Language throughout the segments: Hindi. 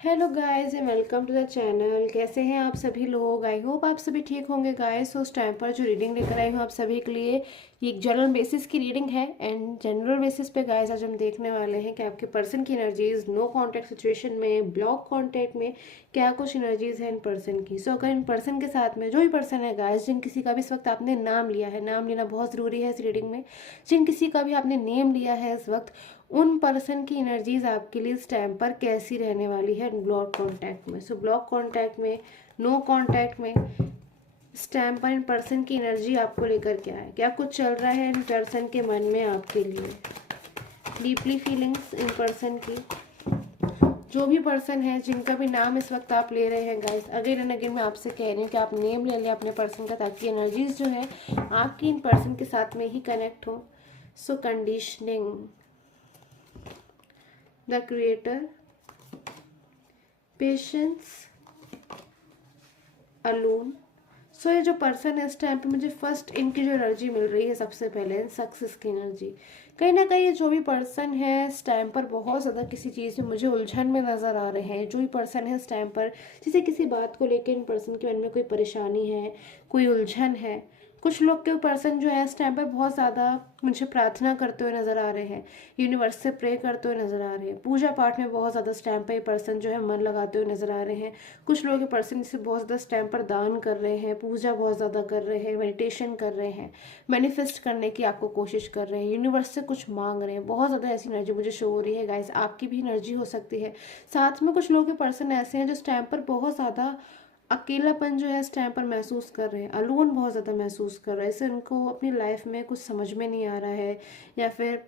Hello guys and welcome to the channel. कैसे हैं आप सभी लोग? आई होप आप सभी ठीक होंगे गाइस। उस टाइम पर जो रीडिंग लेकर आई हूँ आप सभी के लिए, ये एक जनरल बेसिस की रीडिंग है। एंड जनरल बेसिस पे गाइस आज हम देखने वाले हैं कि आपके पर्सन की एनर्जीज नो कांटेक्ट सिचुएशन में, ब्लॉक कांटेक्ट में क्या कुछ एनर्जीज है इन पर्सन की। सो अगर इन पर्सन के साथ में जो भी पर्सन है गाइस, जिन किसी का भी इस वक्त आपने नाम लिया है, नाम लेना बहुत ज़रूरी है इस रीडिंग में, जिन किसी का भी आपने नेम लिया है इस वक्त, उन पर्सन की एनर्जीज आपके लिए इस टाइम पर कैसी रहने वाली है ब्लॉक कांटेक्ट में। सो ब्लॉक कांटेक्ट में, नो कांटेक्ट में, इस टाइम पर इन पर्सन की एनर्जी आपको लेकर क्या है, क्या कुछ चल रहा है इन पर्सन के मन में आपके लिए। डीपली फीलिंग्स इन पर्सन की, जो भी पर्सन है जिनका भी नाम इस वक्त आप ले रहे हैं गाइस, अगेन एंड अगेन मैं आपसे कह रही हूँ कि आप नेम ले लें अपने पर्सन का, ताकि एनर्जीज जो है आपकी इन पर्सन के साथ में ही कनेक्ट हो। So conditioning, the creator, patience, alone. So ये जो पर्सन है इस टाइम पे, मुझे फर्स्ट इनकी जो एनर्जी मिल रही है सबसे पहले सक्सेस की एनर्जी। कहीं ना कहीं ये जो भी पर्सन है इस टाइम पर बहुत ज़्यादा किसी चीज़ में मुझे उलझन में नज़र आ रहे हैं। जो भी पर्सन है इस टाइम पर, जैसे किसी बात को लेकर इन पर्सन के मन में कोई परेशानी है, कोई उलझन है। कुछ लोग के पर्सन जो है इस टाइम पर बहुत ज़्यादा मुझे प्रार्थना करते हुए नज़र आ रहे हैं, यूनिवर्स से प्रे करते हुए नज़र आ रहे हैं, पूजा पाठ में बहुत ज़्यादा इस टाइम पर ये पर्सन जो है मन लगाते हुए नज़र आ रहे हैं। कुछ लोग के पर्सन जिसे बहुत ज़्यादा इस टाइम पर दान कर रहे हैं, पूजा बहुत ज़्यादा कर रहे हैं, मेडिटेशन कर रहे हैं, मैनिफेस्ट करने की आपको कोशिश कर रहे हैं, यूनिवर्स से कुछ मांग रहे हैं। बहुत ज़्यादा ऐसी एनर्जी मुझे शो हो रही है गाइस, आपकी भी एनर्जी हो सकती है। साथ में कुछ लोग के पर्सन ऐसे हैं जो इस टाइम पर बहुत ज़्यादा अकेलापन जो है इस टाइम पर महसूस कर रहे हैं, अलोन बहुत ज़्यादा महसूस कर रहे हैं। इससे उनको अपनी लाइफ में कुछ समझ में नहीं आ रहा है, या फिर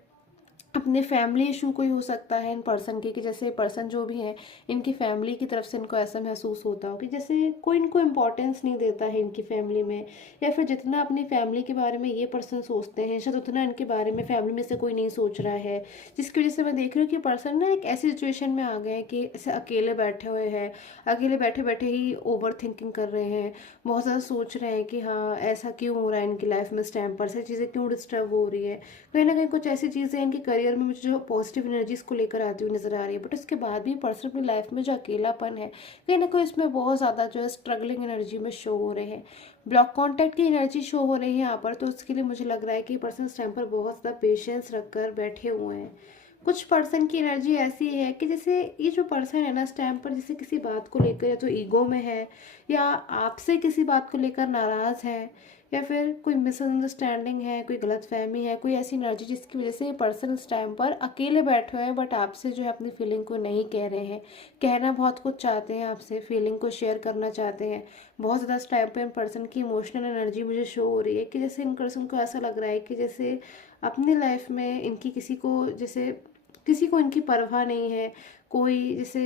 अपने फैमिली इशू कोई हो सकता है इन पर्सन के, कि जैसे पर्सन जो भी है इनकी फैमिली की तरफ से इनको ऐसा महसूस होता हो कि जैसे कोई इनको इम्पोर्टेंस नहीं देता है इनकी फैमिली में, या फिर जितना अपनी फैमिली के बारे में ये पर्सन सोचते हैं शायद उतना इनके बारे में फैमिली में से कोई नहीं सोच रहा है। जिसकी वजह से मैं देख रही हूँ कि पर्सन ना एक ऐसी सिचुएशन में आ गए हैं कि ऐसे अकेले बैठे हुए हैं, अकेले बैठे बैठे ही ओवर थिंकिंग कर रहे हैं, बहुत ज़्यादा सोच रहे हैं कि हाँ ऐसा क्यों हो रहा है इनकी लाइफ में, इस टाइम पर से चीज़ें क्यों डिस्टर्ब हो रही है। कहीं ना कहीं कुछ ऐसी चीज़ें इनके करियर में मुझे जो पॉजिटिव एनर्जीज को लेकर आती हुई नजर आ रही है, बट उसके बाद भी पर्सन अपनी लाइफ में जो अकेलापन है कहीं ना कहीं इसमें बहुत ज़्यादा जो है स्ट्रगलिंग एनर्जी में शो हो रहे हैं, ब्लॉक कॉन्टैक्ट की एनर्जी शो हो रही है यहाँ पर। तो उसके लिए मुझे लग रहा है कि पर्सन इस टाइम पर बहुत ज़्यादा पेशेंस रखकर बैठे हुए हैं। कुछ पर्सन की एनर्जी ऐसी है कि जैसे ये जो पर्सन है ना इस टाइम पर, जैसे किसी बात को लेकर या तो ईगो में है, या आपसे किसी बात को लेकर नाराज़ है, या फिर कोई मिसअंडरस्टैंडिंग है, कोई गलतफहमी है, कोई ऐसी एनर्जी जिसकी वजह से ये पर्सन इस टाइम पर अकेले बैठे हुए हैं, बट आपसे जो है अपनी फीलिंग को नहीं कह रहे हैं। कहना बहुत कुछ चाहते हैं आपसे, फीलिंग को शेयर करना चाहते हैं बहुत ज़्यादा। इस टाइम पर इन पर्सन की इमोशनल एनर्जी मुझे शो हो रही है कि जैसे इन पर्सन को ऐसा लग रहा है कि जैसे अपनी लाइफ में इनकी किसी को, जैसे किसी को इनकी परवाह नहीं है। कोई जैसे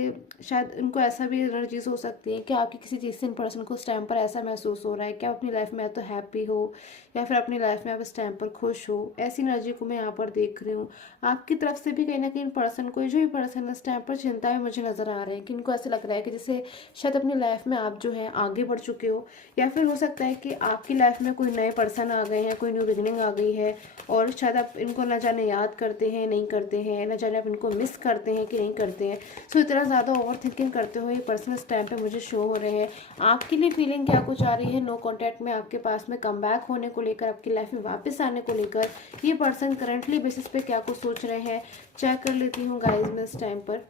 शायद इनको ऐसा भी एनर्जीज हो सकती है कि आपकी किसी चीज़ से इन पर्सन को उस टाइम पर ऐसा महसूस हो रहा है कि आप अपनी लाइफ में या तो हैप्पी हो, या फिर अपनी लाइफ में आप इस टाइम पर खुश हो। ऐसी एनर्जी को मैं यहाँ पर देख रही हूँ। आपकी तरफ से भी कहीं ना कहीं इन पर्सन को, जो भी पर्सन इस टाइम पर चिंता में मुझे नज़र आ रहे हैं, कि इनको ऐसा लग रहा है कि जैसे शायद अपनी लाइफ में आप जो है आगे बढ़ चुके हो, या फिर हो सकता है कि आपकी लाइफ में कोई नए पर्सन आ गए हैं, कोई न्यू बिगनिंग आ गई है, और शायद आप इनको ना जाने याद करते हैं नहीं करते हैं, ना जाने आप इनको मिस करते हैं कि नहीं करते हैं। सो इतना ज़्यादा ओवर थिंकिंग करते हुए पर्सन इस टाइम पे मुझे शो हो रहे हैं। आपके लिए फीलिंग क्या कुछ आ रही है नो कॉन्टैक्ट में, आपके पास में कम बैक होने को लेकर, आपकी लाइफ में वापस आने को लेकर, ये पर्सन करंटली बेसिस पे क्या कुछ सोच रहे हैं, चेक कर लेती हूँ गाइज मैं इस टाइम पर।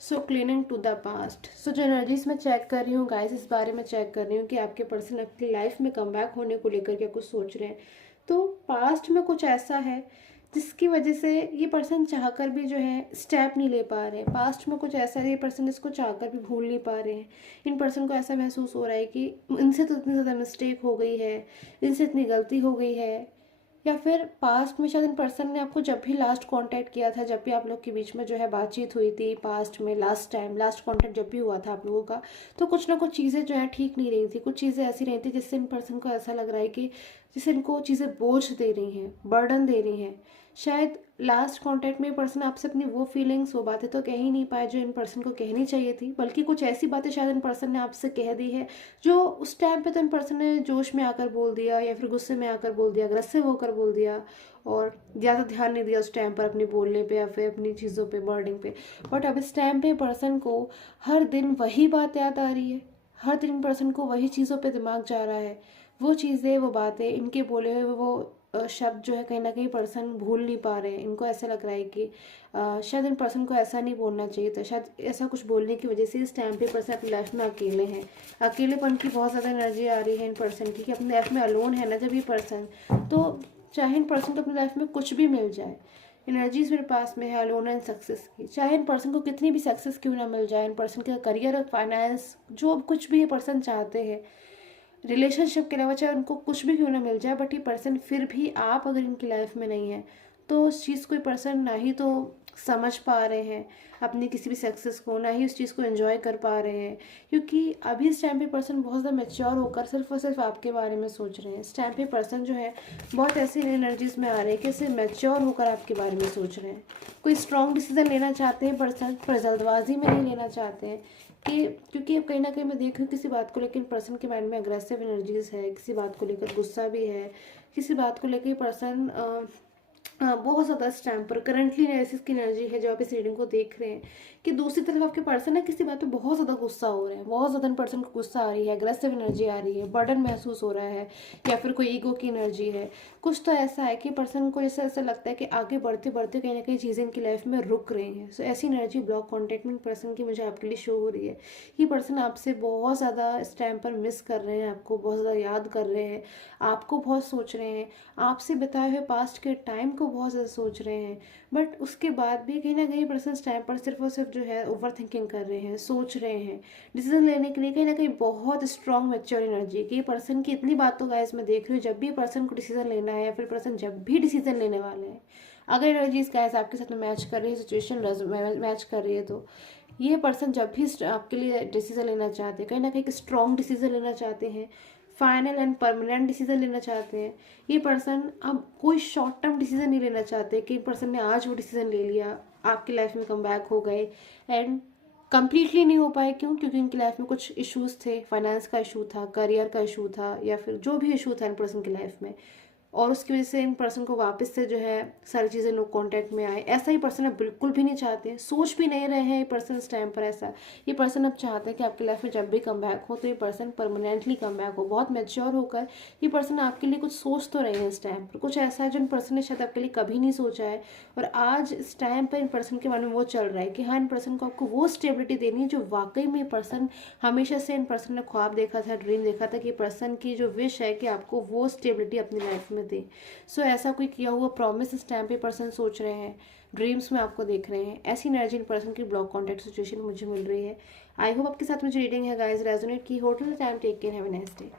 सो क्लीनिंग टू द पास्ट। सो जो एनर्जीज मैं चेक कर रही हूँ गाइस, इस बारे में चेक कर रही हूँ कि आपके पर्सन अपनी लाइफ में कम बैक होने को लेकर क्या कुछ सोच रहे हैं। तो पास्ट में कुछ ऐसा है जिसकी वजह से ये पर्सन चाहकर भी जो है स्टेप नहीं ले पा रहे हैं। पास्ट में कुछ ऐसा है, ये पर्सन इसको चाहकर भी भूल नहीं पा रहे हैं। इन पर्सन को ऐसा महसूस हो रहा है कि इनसे तो इतनी ज़्यादा मिस्टेक हो गई है, इनसे इतनी गलती हो गई है, या फिर पास्ट में शायद इन पर्सन ने आपको जब भी लास्ट कांटेक्ट किया था, जब भी आप लोग के बीच में जो है बातचीत हुई थी पास्ट में, लास्ट टाइम लास्ट कांटेक्ट जब भी हुआ था आप लोगों का, तो कुछ ना कुछ चीज़ें जो है ठीक नहीं रही थी। कुछ चीज़ें ऐसी रही थी जिससे इन पर्सन को ऐसा लग रहा है कि जैसे इनको चीज़ें बोझ दे रही हैं, बर्डन दे रही हैं। शायद लास्ट कांटेक्ट में पर्सन आपसे अपनी वो फीलिंग्स, वो बातें तो कह ही नहीं पाए जो इन पर्सन को कहनी चाहिए थी, बल्कि कुछ ऐसी बातें शायद इन पर्सन ने आपसे कह दी है जो उस टाइम पे तो इन पर्सन ने जोश में आकर बोल दिया, या फिर गुस्से में आकर बोल दिया, अग्रेसिव होकर बोल दिया, और ज़्यादा ध्यान नहीं दिया उस टाइम पर अपने बोलने पे या फिर अपनी चीज़ों पे, वर्डिंग पे। बट अब इस टाइम पे पर्सन को हर दिन वही बात याद आ रही है, हर दिन पर्सन को वही चीज़ों पे दिमाग जा रहा है, वो चीज़ें, वो बातें, इनके बोले हुए वो शब्द जो है कहीं ना कहीं पर्सन भूल नहीं पा रहे हैं। इनको ऐसा लग रहा है कि शायद इन पर्सन को ऐसा नहीं बोलना चाहिए था, शायद ऐसा कुछ बोलने की वजह से इस टाइम पे पर्सन अपनी लाइफ में अकेले हैं। अकेलेपन की बहुत ज़्यादा एनर्जी आ रही है इन पर्सन की कि अपनी लाइफ में अलोन है ना जब ये पर्सन, तो चाहे इन पर्सन को अपनी लाइफ में कुछ भी मिल जाए, एनर्जीज मेरे पास में है अलोन एंड सक्सेस की। चाहे इन पर्सन को कितनी भी सक्सेस क्यों ना मिल जाए, इन पर्सन का करियर और फाइनेंस जो कुछ भी ये पर्सन चाहते हैं, रिलेशनशिप के अलावा चाहे उनको कुछ भी क्यों ना मिल जाए, बट ये पर्सन फिर भी, आप अगर इनकी लाइफ में नहीं है तो उस चीज़ को ये पर्सन ना ही तो समझ पा रहे हैं अपनी किसी भी सक्सेस को, ना ही उस चीज़ को एंजॉय कर पा रहे हैं। क्योंकि अभी इस टाइम पे पर्सन बहुत ज़्यादा मैच्योर होकर सिर्फ और सिर्फ आपके बारे में सोच रहे हैं। इस टाइम पे पर्सन जो है बहुत ऐसी एनर्जीज में आ रहे हैं कि सिर्फ मैच्योर होकर आपके बारे में सोच रहे हैं। कोई स्ट्रॉन्ग डिसीजन लेना चाहते हैं पर्सन, पर जल्दबाजी में नहीं लेना चाहते हैं कि, क्योंकि अब कहीं ना कहीं मैं देख रही हूँ किसी बात को लेकर पर्सन के माइंड में अग्रेसिव एनर्जीज है, किसी बात को लेकर गुस्सा भी है, किसी बात को लेकर पर्सन बहुत ज़्यादा इस टाइम पर करंटली एनालिसिस की एनर्जी है जो आप इस रीडिंग को देख रहे हैं कि दूसरी तरफ आपके पर्सन है किसी बात पे बहुत ज़्यादा गुस्सा हो रहे हैं, बहुत ज़्यादा पर्सन को गुस्सा आ रही है, एग्रेसिव एनर्जी आ रही है, बर्डन महसूस हो रहा है, या फिर कोई ईगो की एनर्जी है। कुछ तो ऐसा है कि पर्सन को जैसे ऐसा लगता है कि आगे बढ़ते बढ़ते कहीं ना कहीं चीज़ें इनकी लाइफ में रुक रही हैं। सो ऐसी एनर्जी ब्लॉक कॉन्टेक्ट में पर्सन की मुझे आपके लिए शो हो रही है। ये पर्सन आपसे बहुत ज़्यादा इस टाइम पर मिस कर रहे हैं, आपको बहुत ज़्यादा याद कर रहे हैं, आपको बहुत सोच रहे हैं, आपसे बिताए हुए पास्ट के टाइम को बहुत ज़्यादा सोच रहे हैं। बट उसके बाद भी कहीं ना कहीं पर्सन इस टाइम पर सिर्फ और सिर्फ जो है ओवर थिंकिंग कर रहे हैं, सोच रहे हैं। डिसीजन लेने के लिए कहीं ना कहीं बहुत स्ट्रॉन्ग मैच्योर एनर्जी की पर्सन की इतनी बात तो गाइस मैं देख रही हूँ, जब भी पर्सन को डिसीजन लेना है या फिर पर्सन जब भी डिसीजन लेने वाले हैं, अगर एनर्जीज गाइस आपके साथ में मैच कर रही है, सिचुएशन मैच कर रही है, तो ये पर्सन जब भी आपके लिए डिसीजन लेना चाहते हैं, कहीं ना कहीं एक स्ट्रॉन्ग डिसीजन लेना चाहते हैं, फाइनल एंड परमानेंट डिसीजन लेना चाहते हैं। ये पर्सन अब कोई शॉर्ट टर्म डिसीजन नहीं लेना चाहते कि पर्सन ने आज वो डिसीजन ले लिया, आपकी लाइफ में कम बैक हो गए एंड कंप्लीटली नहीं हो पाए। क्यों? क्योंकि इनकी लाइफ में कुछ इश्यूज थे, फाइनेंस का इशू था, करियर का इशू था, या फिर जो भी इशू था इन पर्सन की लाइफ में, और उसकी वजह से इन पर्सन को वापस से जो है सारी चीज़ें लोग कांटेक्ट में आए। ऐसा ही पर्सन अब बिल्कुल भी नहीं चाहते, सोच भी नहीं रहे हैं ये पर्सन इस टाइम पर ऐसा। ये पर्सन अब चाहते हैं कि आपकी लाइफ में जब भी कम बैक हो तो ये पर्सन परमानेंटली कम बैक हो, बहुत मैच्योर होकर ये पर्सन आपके लिए कुछ सोच तो रहे हैं इस टाइम पर, कुछ ऐसा है जो इन पर्सन ने शायद आपके लिए कभी नहीं सोचा है, और आज इस टाइम पर इन पर्सन के मन में वो चल रहा है कि हाँ, इन पर्सन को आपको वो स्टेबिलिटी देनी है जो वाकई में पर्सन हमेशा से इन पर्सन ने ख्वाब देखा था, ड्रीम देखा था कि पर्सन की जो विश है कि आपको वो स्टेबिलिटी अपनी लाइफ में दे। सो ऐसा कोई किया हुआ प्रॉमिस इस टाइम पे पर्सन सोच रहे हैं, ड्रीम्स में आपको देख रहे हैं। ऐसी एनर्जी इन पर्सन की ब्लॉक कॉन्टैक्ट सिचुएशन मुझे मिल रही है। आई होप आपके साथ मुझे रीडिंग है गाइस रेजोनेट की। होटल time take care, have a nice day.